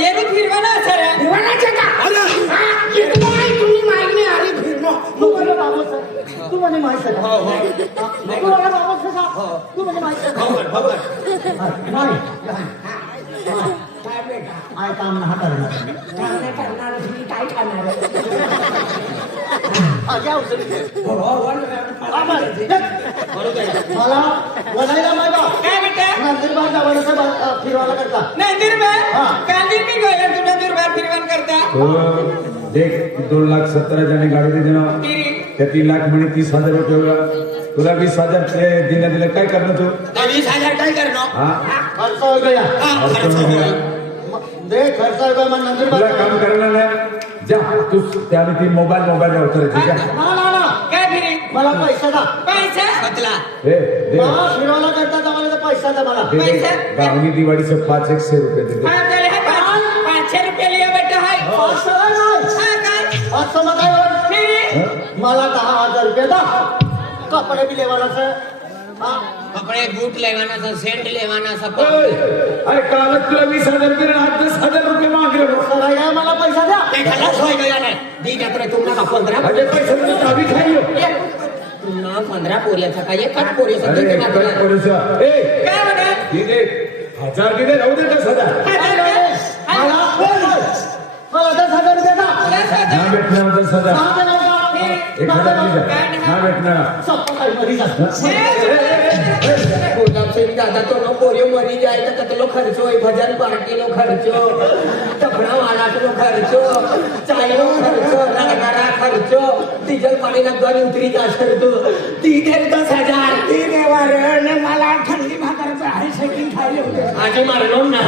येरू फिरवाना sir फिरवानाचे का अरे इथं नाही तुम्ही मागणी आली फिरणं तू म्हणे बाबा सर तू म्हणे माहिती आहे हो हो तू म्हणे बाबा सर तू म्हणे माहिती आहे खबर खबर नाही काय बेटा काय काम नाही करणार काम नाही करणार तुम्ही काय खाणार मला वडायला माहिती काय बेटा नंदुरबार जावं फिरवायला करता नंदुरबार हा. कांदी मी गया तू नंदुरबार फिरवान करता तो देख 2,70,000 गाडी दे देना फिरी त्या 3,00,000 म्हणे 30,000 रुपये होगा तुला 20,000 दिल्या दिल्या काय करणार तू 20,000 काय करणार हा खर्च हो गया खर्च हो गया. दे खर्च हो गया मग नंदुरबार तुला काम करायला नाही जा तू त्याने ती मोबाईल उतरायची जा ना ना ना काय फिरी मला पैसा दा पैसा पतला दे दे मला फिरवायला करता तर मला तर पैसा द्या मला दे दे पैसा? गावनी दिवाळीचे 500 रुपये दे दे हा चले हा 500 रुपये लिया बेटा हाय पाचशे नाही हा काय पाचशे मग काय होईल? फिरी मला 10,000 रुपये दा कपडे बी लेवाला सर हा कपडे बूट लेवाना था सेंट लेवाना था ओय, अरे कालच तुला 20,000 रुपये आणि आज 10,000 रुपये मागले सर आहे मला पैसा द्या ते खलास होय गया नाही दी जात्रा तुम्हाला 15 अरे पैसे तुला चावी खाईयो पुन्हा 15 पोऱ्याचा काय एकच पोऱ्याचा अरे किती काय मागणार? पोरीचा ए काय म्हणा दे दे 1000 दे दे राहू दे 10,000 मला 10,000 रुपये दा ना भेटणार 10,000 दहा दे नका. एक हजार दे ना भेटणार सप्पा काही मरी जा. गुलाब सिंह दादा तो नो पोरियो मरी जाए तो कतलो खर्चो है भजन पार्टी लो खर्चो टपड़ा वाला लो खर्चो चाय लो खर्चो रगनारा खर्चो डीजल पानी ना गन उतरी जा खर्चो ती दे 10,000 ती देवारण मला थंडी भाकर आहे सेटिंग खायला होते आज मारलो ना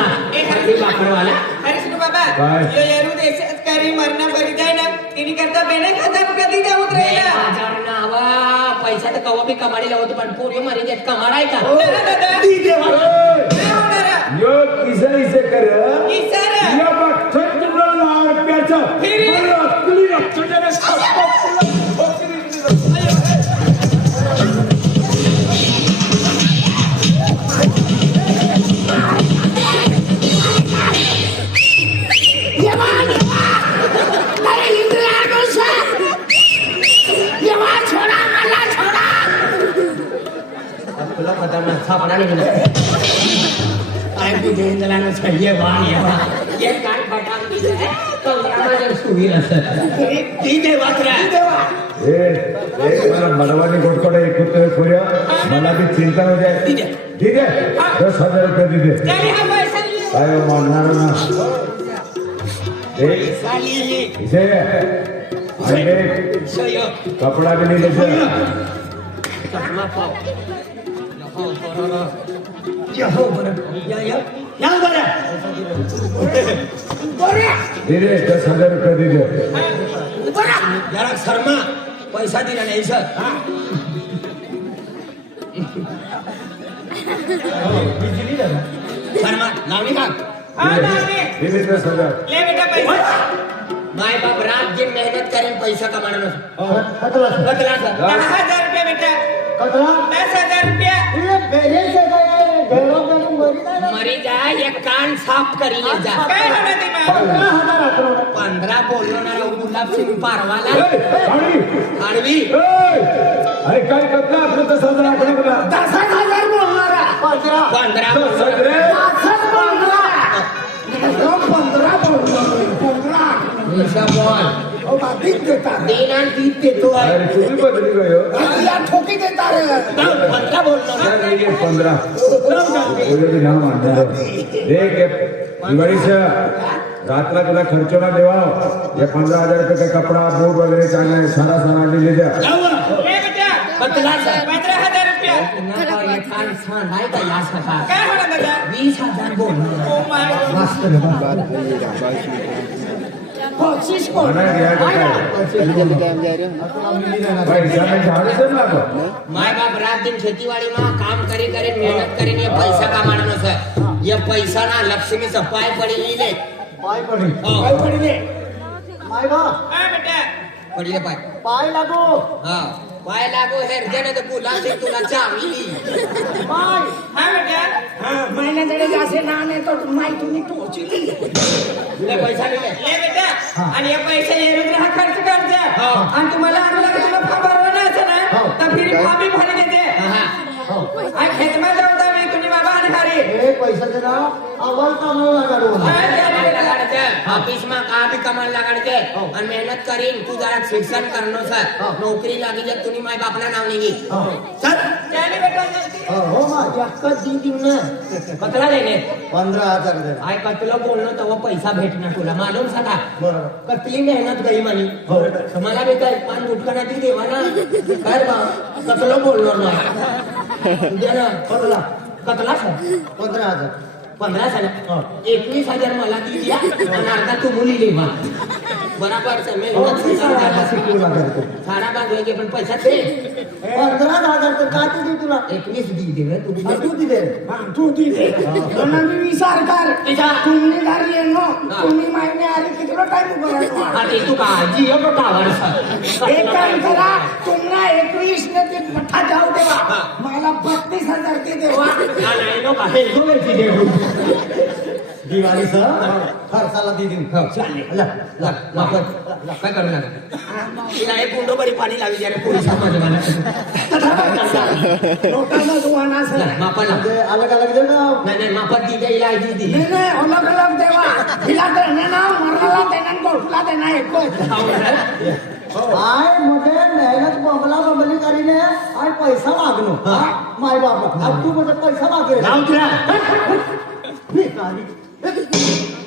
खाली बाकर वाला अरे सुनो बाबा काय? यो येरू देशात करी मरणा बरी जाय ना तिने करता बेने खाता कधी द्या उतरायला हजार नावा पैसा तर कवा बी कमाडीला होतो पण पोरियो मरी जात कमाडाय का दादा दादा ती देवारण काय होणार यो इसे कर इसार या बघ 36,000 रुपयाचं फिरी. बरं, अक्कली रक्तजने अरे इंद्राणो सर देवा छोडा मला छोडा तुला पता ना सापडा नाही काय तुझे इंद्रानं सह्य वाण यावा ये काय फटाक दिले कमरामध्ये सुवीर असत ती देवात्रा मला बडवानी गोटकोडे एकत्र खोऱ्या मला ती चिंता हो जाए ठीक आहे 10,000 रुपये दे दे चले हा पैसा लिहिला. काय मानणार ना इसे आणि देख, सह्य कपडा भी नहीं ले चष्मा पाव यहो बरं या बरं दे दे 10,000 रुपये दे दे जरा शर्मा पैसा दिला नाही सर शर्मा लावणी का हा लावणी. दे दे 10,000 ले बेटा पैसा माय बाप रात दिन मेहनत करेन पैसा कमाना कतला सर. बदला सर 10,000 रुपये बेटा कतला 10,000 रुपये ये बेरेज आहे काय डेव्हलप करून मरी नाही ना. मरी जाय एक कान साफ करी ले जा काय होणार ते मग 15,000 आकडवलं. 15 बोलणार गुलाब सिंग पारवाला आडवी अरे काय करता आपलं 10,000 आकडे बघा 10,000 बोलणारा 15. 15 10,000 रे. असंच बोलणारा 15 बोलणार पैसा बोल हो बाबीत देतात दिन आणि तीन देतो आहे अरे तुम्ही बदली गयो या ठोकी देतात 15 बोलणार ये 15 बोले भी ना मानणार देख ये दिवाळी से रात ला तुला खर्च ना देवा ये 15,000 रुपये का कपड़ा बूट वगैरह चाहिए सारा सामान ले जा ले बेटा बदला सर 15,000 रुपये पुन्हा काय कान सांगाय का या सका काय होणार दादा 20,000 बोलणार ओ माय बक्षीस मना गया का काय भाई इसमें झाड़े से ना तो माय बाप रात दिन खेतीवाड़ी में काम करी करे मेहनत करी ये पैसा कमाना सर ये पैसा ना लक्ष्मी से पाय पड़ी ले पाय पडी काय पडले माय बा हा बेटा पड़ी ले पाय पाय लागो हाँ पाय लागो हेरजे ना तर गुलाबची तुला चावली माय हा बेटा हा महिन्याकडे जासे ना नाही तो माहिती टोचली तुला पैसा नाही ले बेटा आणि या पैसे येऊन हा खर्च करते आणि तुम्हाला आणलं का तुला फॉर्म भरला नाही असं ना तर फिर फॉर्म भरले घेते आणि खेतमा जाऊ दे मी तुम्ही बाबा आणि हरी हे पैशाचे ना अव्वल कामाला लागाडू ऑफिस में का भी कमाल लगाड़ते और मेहनत करीन तू जरा शिक्षण करनो सर नौकरी लागी जब तुनी माय बापना नाव नहीं सर त्याने बेटा जल्दी हो मा चक्कर दी दिन ना कतला देने 15,000 दे आय कतलो बोलनो तो वो पैसा भेटना तुला मालूम सका बरोबर कतली मेहनत गई मनी मला बी काय पान गुटकाना ती देवा ना काय बा कतलो बोलनो ना उद्या ना कतला सर 15,000 15 साल 21,000 मला दी द्या आणि अर्धा तू मुली ले मा बराबर सर मी सारा बांधले की पण पैसा दे 15,000 तर का ती तुला 21 दी दे तू हा, तू दिले तू तिथे मी विचार कर तुम्ही घरी येणो तुम्ही माहिती आली किती टाइम उभं अरे तू काळजी नको कावर एक काम करा तुम्हाला 21 ने ते मठा जाऊ देवा मला 32,000 ते देवा नाही नो का हे गोवेची देऊ दिवाळी सर खर्चाला दी दिन चालेल काय करू नका तिला एक गुंडो बरी पाणी लावी द्या रे पोलिस माझ्या मला लोकांना दुवाना सर मापाला म्हणजे अलग अलग दे ना नाही मापात दी द्या इला दी दी नाही अलग अलग देवा तिला देणे ना मरला देणे गोठला देणे एकच आय मध्ये मेहनत बंबली करीने आय पैसा मागनो माय बाप अब तू मुझे पैसा मागे जाऊ तुला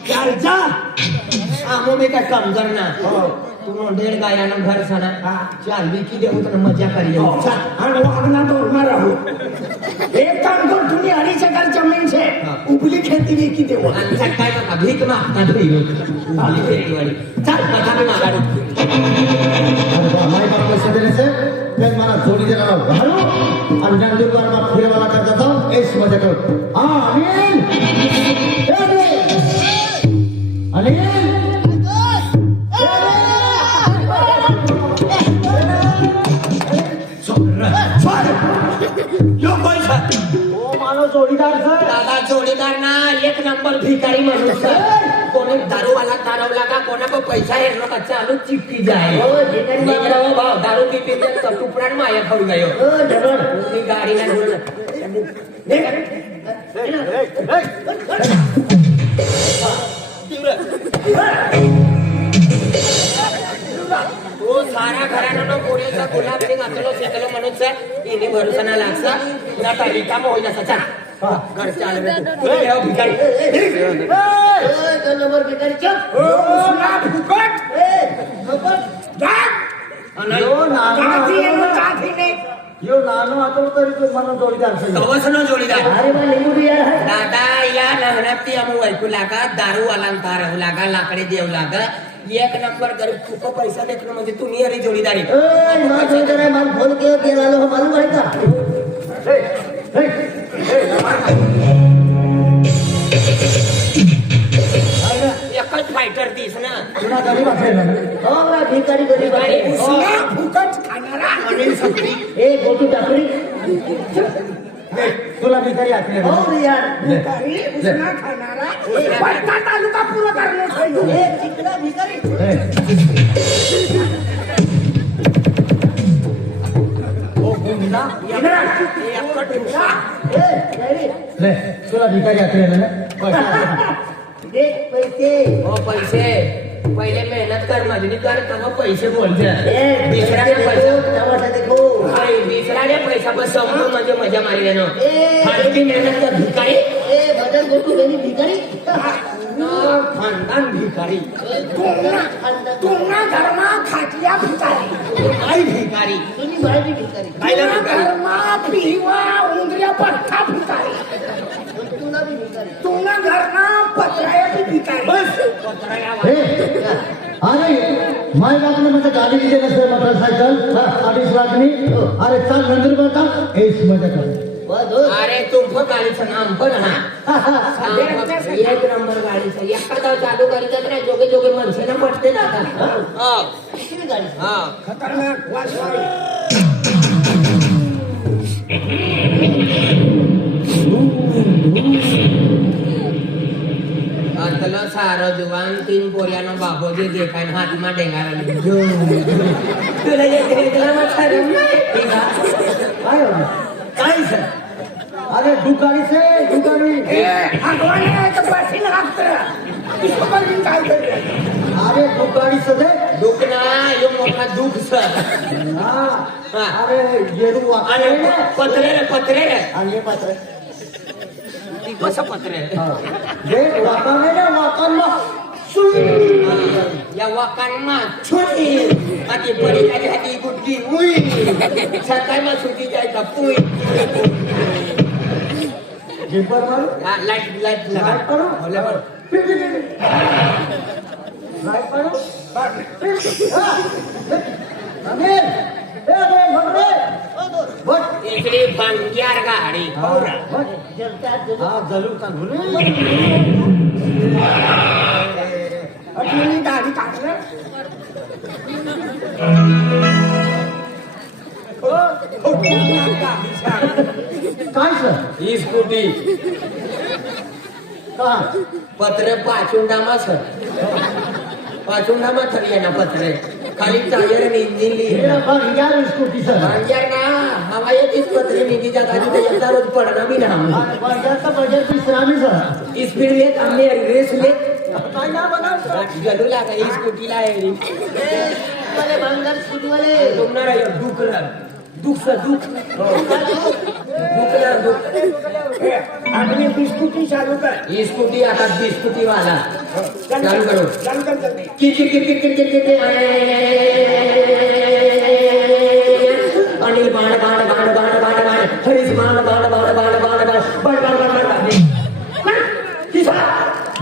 चाल जा आमो में काय काम करना तू डेढ़ गाया ना घर सना चाल विकी देऊ तर मजा करी आणि वागना दोरमा राहू एक काम कर तुम्ही 2.5 एकर जमीन से उबली खेती विकी देऊ आणि काय नका भीक मागता तुम्ही आली फेरीवाडी चल माझा मी मागाडू माय बाप पैसा देने से फिर मारा जोड़ी देना घालो और नंदुरबार में फिर वाला कर देता हूं इस मजे करो अनिल यो पैसा ओ मानो जोडीदार सर दादा जोडीदार ना एक नंबर भिकारी माणूस कोणी दारूवाला दारवला का कोणा को पैसा हेरलो का चालू चिपकी जाए हो भाव दारू पी पी तर तुपरान माया खाऊ गयो मी गाडी ना वो सारा घरानं पोरीचा गुलाब ते घातलो शेकलो म्हणून सर इने भरोसा ना लागसा ना तारीखा होईल असा चल घर चाल रे भिकारी नंबर भिकारी चप उसना फुकट जा यो नानो काठी येणं काठी ने यो नानो आतो तरी तू मानो जोडीदार सर तवसनो जोडीदार अरे बा लिंबू दिया है दादा या लहरात ती अमू ऐकू लागा दारू अलंकार होऊ लागा लाकडे देऊ लागा एक नंबर गरीब खूप पैसा देत म्हणजे तुम्ही अरे जोडीदारी ए मां जोडीदार आहे माल फोन के गेला लो मालूम आहे का एकच फायटर दिस ना तुला गरीब असेल ना हो बा भिकारी गरीब आहे उसना फुकट खाणारा अनिल सक्री ए गोटू टाकरी तुला भिकारी असेल हो यार भिकारी उसना खाणारा पट्टा तालुका पुरा करणे चाहिए ए चिकना भिकारी ले तुला भिकारी असेल ना पैसे पैसे हो पैसे पहिले मेहनत कर मजनी कर तेव्हा पैसे बोलते दुसऱ्याने पैसा पण समजून म्हणजे मजा मारी देणं फारकी मेहनत कर भिकारी बदल गोटू गणी भिकारी खानदान भिकारी तुम्हा धर्मा खाटल्या भिकारी काय भिकारी तुम्ही बाहेर भिकारी कायला भिकारी धर्मा पिवा उंदऱ्या पट्टा भिकारी तुला बी भिकारी तुम्हा घरना पत्राया भिकारी बस पत्राया अरे माय बापने मुझे गाड़ी दी देना सर मोटरसाइकिल 2.5 लाख नी अरे चल नंदुरबार का एस मजा कर अरे तुमचं गाडीचं नाम पण हा एक नंबर गाडीचं एखादा चालू गाडीचं नाही जोगे जोगे माणसांना पटते ना आता किती गाडी हा खतरनाक वासवाई આટલો સારો જુવાન તીન પોરિયાનો બાપો જે દેખાય ને હાથમાં ડેંગારા લઈ तुला येते तुला म्हातारं नाही का? काय सर अरे दुकानी से दुकानी भगवान तर पाठीला लागतं. ईश्वराने काय करते? अरे दुकानी से दे दुःख ना यो मोठा दुःख सर हाँ अरे येरू आणि वाका पत्रे रे पत्रे रे आणि हे पात्र ती कसं पत्रे जे वाकाने ना वाकांना या वाकांना छोटी आधी पडी काय हाती गुटकी उई सकाळी मग सुटी जायचा पुई जिंपर मारू लाईट लाईट लाईट करू लगा लाईट करू अमीर ए रे भगरे बट इकडे बंग्यार गाडी हा जरूर सांगू अजूनही दाढी काढलं. काय सर ही स्कूटी का पत्रे पाचुंडामा सर पाचुंडामा थरी आहे ना पत्रे खाली टायर आणि इंजिन हे लिहिलं बघ या स्कूटी सर बंग्यार ना हवा येतीच पत्रे निधी जाता तिथे एकदा रोज पडणार बी ना बजारचा बजेट विश्रामी सर स्पीड लेत आम्ही रेस लेत काय ना बघा गलू लागा ही स्कूटीला आहे वाले बंगाल स्कूटी वाले तुम्हाला दुखणार दुःख दुःख दुखणार दुःख आणि बिस्कुटी चालू कर. ही स्कूटी आता बिस्कुटी वाला चालू करू चालू कर जल्दी. किरकिर किरकिर किरकिर किरकिर अनिल बाण बाण बाण बाण बाण बाण हरीश बाण बाण बाण बाण बाण बाण बाण बाण बाण बाण किसा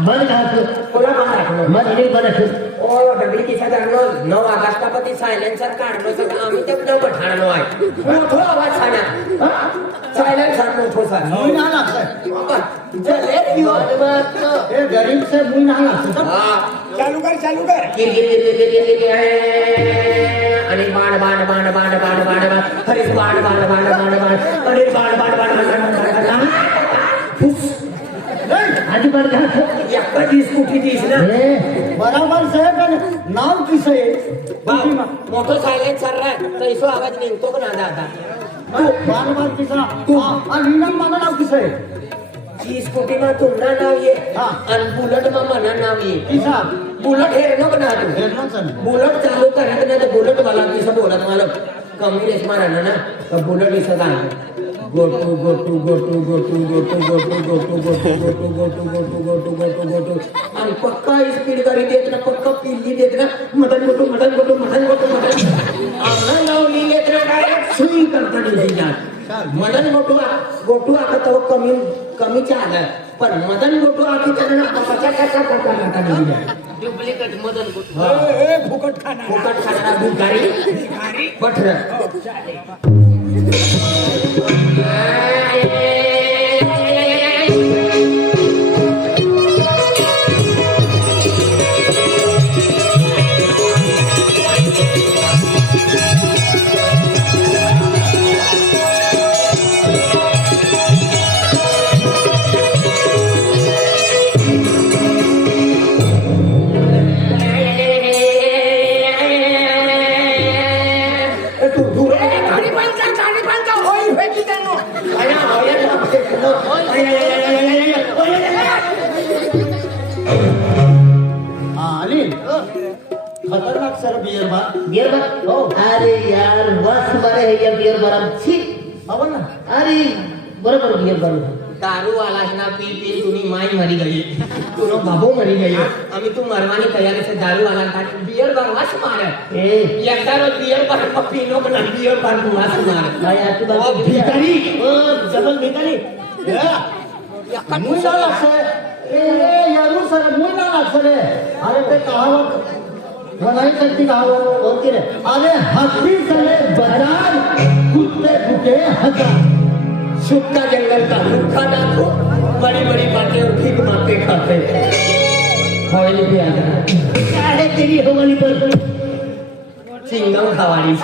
मन घातलं कोणा बाण राखलं मन इने बनत ओ डबली किसा जाणलो 9 ऑगस्टापती सायलेन्सर काढलो तर आम्ही ते न पठाणलो आहे मोठो आवाज छाना सायलेन्सर मोठो सा मुई ना लागतं जले किंवा हे गरीब से मुई ना लागतं हां चालू कर चालू कर. आणि बाण बाण बाण बाण बाण बाण बाण हरीश बाण बाण बाण बाण बाण अनिल बाण बाण बाण बाण बाण आधी बरं घातलं एकटी स्कूटी तीस ना हे बराबर साहेब पण नाव किसं आहे मोठं सायलेन्सर रे तैसो आवाज निघतो का ना आता बार किसा आणि नाम मला नाव किसं आहे ही स्कूटी मा तुमना नाव ये हा. आणि बुलेट मा मना नाव ये किसा बुलेट हे नको ना तू हेरणं सर बुलेट चालू करत नाही तर बुलेट वाला किसं बोलत मला कमी रेस मारा ना तर बुलेट इसं गाणं गोटू गोटू गोटू गोटू गोटू गोटू गोटू गोटू गोटू गोटू गोटू गोटू गोटू गोटू आणि पक्का स्पीड गाडी देत ना पक्का पिल्ली देत ना mutton gotu mutton gotu mutton gotu mutton आम्हाला लावली देत ना डायरेक्ट सुई करता डिझाईन मटन गोटू गोटू आता तो कमी कमीच्या आलं पण मदन गोटू आधी त्यांना कशा कशा प्रकार आता डिझाईन डुप्लिकेट मदन गोटू ए फुकट खाना. फुकट खाणारा भिकारी पठर खतरनाक sir beer bar beer bar हो अरे यार बस बरे है ये बियर बार छी आवड ना अरे बरोबर बियर बार दारू वाला ना पी पी तुम्ही माई मरी गई तुनो बाबू मरी गई आम्ही तू मरवानी तयारी से दारू वाला का बियर बार वास मारे ए एकदा रोज बियर बार पीनो पण बियर बार वास मारे भाई आती बात ओ भिकारी ओ डबल भिकारी मुई ना लागतं ए यारू सर मुई ना लागतं रे अरे ते कहावत बनाई सकती कहावत कोणती रे अरे हत्ती चले बाजार कुत्ते भूखे हजार सुक्का जंगल का रूखा डाकू बड़ी बड़ी बातें और भीख मांगते खाते हवेली पे आ काय तेरी हो वाली पर चिंगम खावाली